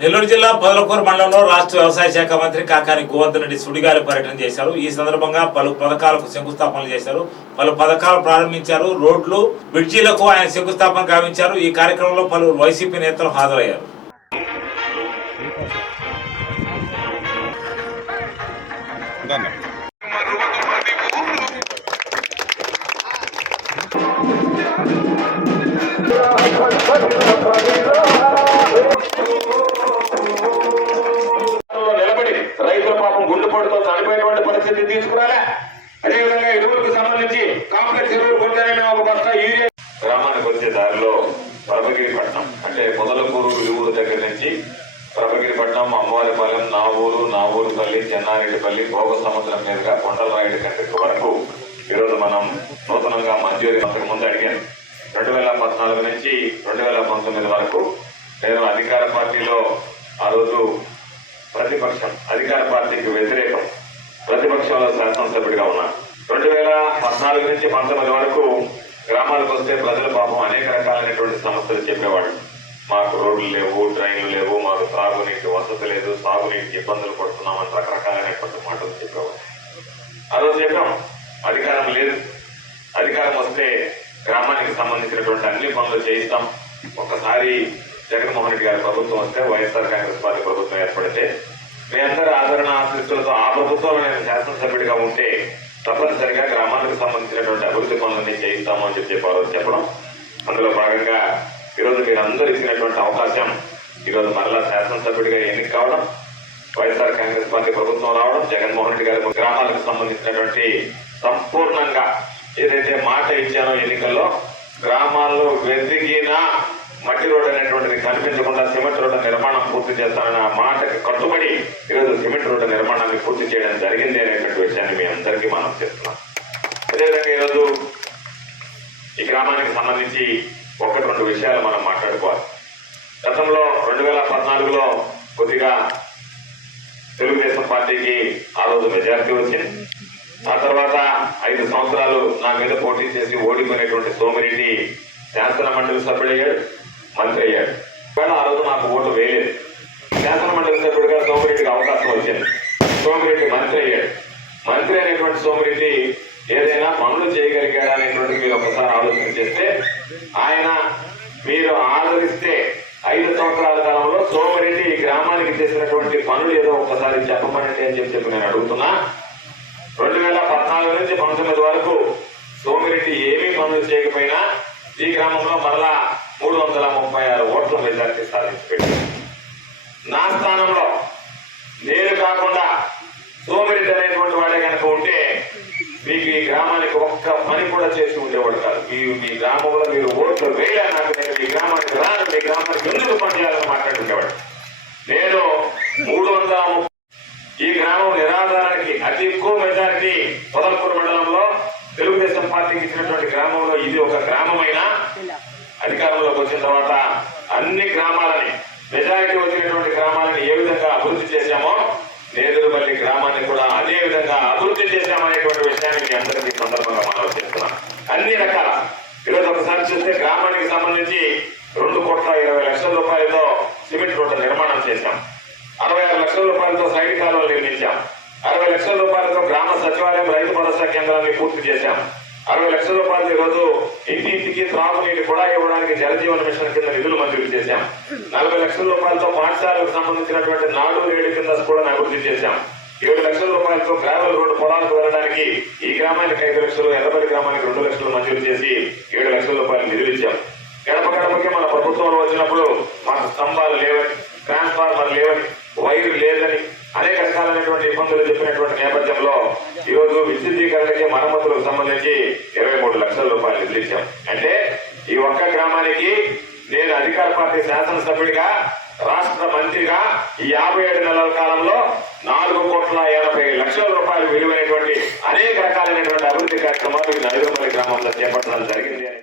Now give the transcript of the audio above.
నెల్లూరు జిల్లా పొదలకూరు మండలంలో రాష్ట్ర వ్యవసాయ శాఖ మంత్రి కాకాని గోవర్ధన్ రెడ్డి సుడిగాలి పర్యటన చేశారు. ఈ సందర్భంగా పలు పథకాలకు శంకుస్థాపనలు చేశారు. పలు పథకాలు ప్రారంభించారు. రోడ్లు బ్రిడ్జీలకు ఆయన శంకుస్థాపన గావించారు. ఈ కార్యక్రమంలో పలువురు వైసీపీ నేతలు హాజరయ్యారు. పాపం పాపం గుండెపోటుతో చనిపోయినటువంటి పరిస్థితి తీసుకురాలే అదేవిధంగా ఎరువులకు సంబంధించి కాంప్లెక్స్ ఎరువులు కొంటారని ఒక బస్తా యూరియా గ్రామానికి వచ్చే దారిలో ప్రభగిరిపట్నం అంటే మొదలకూరు ఇరువురు దగ్గర నుంచి ప్రభగిరిపట్నం అమ్మవారిపాలెం నావూరు నావూరుపల్లి చెన్నారెడ్డిపల్లి భోగ సముద్రం మీదుగా కొండలరాయుడు కంటికి వరకు ఈరోజు మనం నూతనంగా మంజూరి అంతకు ముందు అడిగాను. రెండు వేల పద్నాలుగు నుంచి రెండు వేల పంతొమ్మిది వరకు నేను అధికార పార్టీలో ఆ రోజు ప్రతిపక్షం అధికార పార్టీకి వ్యతిరేకం ప్రతిపక్షంలో శాసనసభ్యుడిగా ఉన్నా రెండు వేల పద్నాలుగు నుంచి పంతొమ్మిది వరకు గ్రామాలకు వస్తే ప్రజల పాపం అనేక రకాలైనటువంటి సమస్యలు చెప్పేవాళ్ళు. మాకు రోడ్లు లేవు ట్రైన్లు లేవు మాకు సాగునీటి వసతి లేదు సాగునీటికి ఇబ్బందులు పడుతున్నామని రకరకాలైనటువంటి మాటలు చెప్పేవాళ్ళు. ఆ రోజు చెప్పాం అధికారం లేదు. అధికారం వస్తే గ్రామానికి సంబంధించినటువంటి అన్ని పనులు చేయిస్తాం. ఒకసారి జగన్మోహన్ రెడ్డి గారి ప్రభుత్వం వస్తే వైఎస్ఆర్ కాంగ్రెస్ పార్టీ ప్రభుత్వం ఏర్పడితే మీ అందరి ఆదరణ ఆశిస్తులతో ఆ ప్రభుత్వంలో నేను శాసనసభ్యుడిగా ఉంటే తప్పనిసరిగా గ్రామానికి సంబంధించినటువంటి అభివృద్ధి పనులన్నీ చేయిస్తాము అని చెప్పి చెప్పారు చెప్పడం. అందులో భాగంగా ఈరోజు మీరు అందరూ ఇచ్చినటువంటి అవకాశం ఈరోజు మరలా శాసనసభ్యుడిగా ఎన్నిక కావడం వైఎస్ఆర్ కాంగ్రెస్ పార్టీ ప్రభుత్వం రావడం జగన్మోహన్ రెడ్డి గారి గ్రామాలకు సంబంధించినటువంటి సంపూర్ణంగా ఏదైతే మాట ఇచ్చానో ఎన్నికల్లో గ్రామాల్లో వెతికినా మట్టి రోడ్ అనేటువంటిది కనిపించకుండా సిమెంట్ రోడ్డు నిర్మాణం పూర్తి చేస్తానన్న మాటకి కట్టుబడి ఈరోజు సిమెంట్ రోడ్డు నిర్మాణాన్ని పూర్తి చేయడం జరిగింది అనేటువంటి విషయాన్ని మీ అందరికీ మనం చేస్తున్నాం అదేవిధంగా ఈరోజు ఈ గ్రామానికి సంబంధించి ఒకటి రెండు విషయాలు మనం మాట్లాడుకోవాలి. గతంలో రెండు వేల పద్నాలుగులో కొద్దిగా తెలుగుదేశం పార్టీకి ఆ రోజు మెజార్టీ వచ్చింది. ఆ తర్వాత ఐదు సంవత్సరాలు నా మీద పోటీ చేసి ఓడిపోయినటువంటి సోమిరెడ్డి శాసన మండలి సభ్యుడయ్యాడు మంత్రి అయ్యాడు కానీ ఆ రోజు నాకు ఓటు వేయలేదు శాసన మండలి సభ్యుడిగా సోమిరెడ్డికి అవకాశం వచ్చింది సోమిరెడ్డి మంత్రి అయ్యాడు మంత్రి అనేటువంటి సోమిరెడ్డి ఏదైనా పనులు చేయగలిగాడా అనేటువంటి మీరు ఒకసారి ఆలోచన చేస్తే ఆయన మీరు ఆదరిస్తే ఐదు సంవత్సరాల కాలంలో సోమిరెడ్డి ఈ గ్రామానికి చేసినటువంటి పనులు ఏదో ఒక్కసారి చెప్పమనండి అని చెప్పి నేను అడుగుతున్నా. రెండు వేల పద్నాలుగు నుంచి పంతొమ్మిది వరకు సోమిరెడ్డి ఏమీ పనులు చేయకపోయినా ఈ గ్రామంలో మరలా మూడు వందల ముప్పై ఆరు ఓట్ల మెజార్టీ సాధించి నా స్థానంలో నేను కాకుండా సోమిరెడ్డి అనేటువంటి వాడే కనుక ఉంటే మీకు ఈ గ్రామానికి ఒక్క పని కూడా చేసి ఉండేవాడు కాదు. మీ మీ గ్రామంలో మీరు ఓట్లు వేయాలి నాకు నేను మీ గ్రామానికి రాను మీ గ్రామానికి ఎందుకు పని పార్టీకి ఇచ్చినటువంటి గ్రామంలో ఇది ఒక గ్రామమైన? అధికారంలోకి వచ్చిన తర్వాత అన్ని గ్రామాలని మెజారిటీ వచ్చినటువంటి గ్రామాలని ఏ విధంగా అభివృద్ధి చేశామో నేదురుపల్లి గ్రామాన్ని కూడా అదే విధంగా అభివృద్ధి చేశామనేటువంటి విషయాన్ని మీ అందరికీ సందర్భంగా మనం చేస్తున్నాం. అన్ని రకాల ఈరోజు ఒకసారి చూస్తే గ్రామానికి సంబంధించి రెండు కోట్ల ఇరవై లక్షల రూపాయలతో సిమెంట్ రోడ్డు నిర్మాణం చేశాం. అరవై ఆరు లక్షల రూపాయలతో సైడ్ కాలువలు నిర్మించాం. అరవై లక్షల రూపాయలతో గ్రామ సచివాలయం రైతు భరోసా కేంద్రాన్ని పూర్తి చేశాం. అరవై లక్షల రూపాయలు ఈరోజు ఇంటి ఇంటికి త్రాగునీటి కూడా ఇవ్వడానికి జలజీవన మిషన్ కింద నిధులు మంజూరు చేశాం. నలభై లక్షల రూపాయలతో పాఠశాలకు సంబంధించినటువంటి నాడు నేడు కింద కూడా అభివృద్ధి చేశాం. ఏడు లక్షల రూపాయలతో గ్రావెల్ రోడ్డు పొలాలకు వెళ్ళడానికి ఈ గ్రామానికి ఐదు లక్షలు ఎర్రబడి గ్రామానికి రెండు లక్షలు మంజూరు చేసి ఏడు లక్షల రూపాయలు నిధులు ఇచ్చాం. గడప గడపకి మన ప్రభుత్వంలో వచ్చినప్పుడు మాకు స్తంభాలు లేవని ట్రాన్స్ఫార్మర్ లేవని వైర్ లేదని అనేక రకాలైనటువంటి ఇబ్బందులు చెప్పినటువంటి నేపథ్యంలో ఈ రోజు విద్యుద్దీకరణకి మరమ్మతులకు సంబంధించి ఇరవై మూడు లక్షల రూపాయలు నిధులు అంటే ఈ ఒక్క గ్రామానికి నేను అధికార పార్టీ శాసనసభ్యుడిగా రాష్ట్ర మంత్రిగా ఈ యాభై ఏడు నెలల కాలంలో నాలుగు కోట్ల ఎనభై లక్షల రూపాయలు విలువైనటువంటి అనేక రకాలైనటువంటి అభివృద్ధి కార్యక్రమాలు ఈ నలుగురుపల్లి గ్రామంలో చేపట్టడం జరిగింది.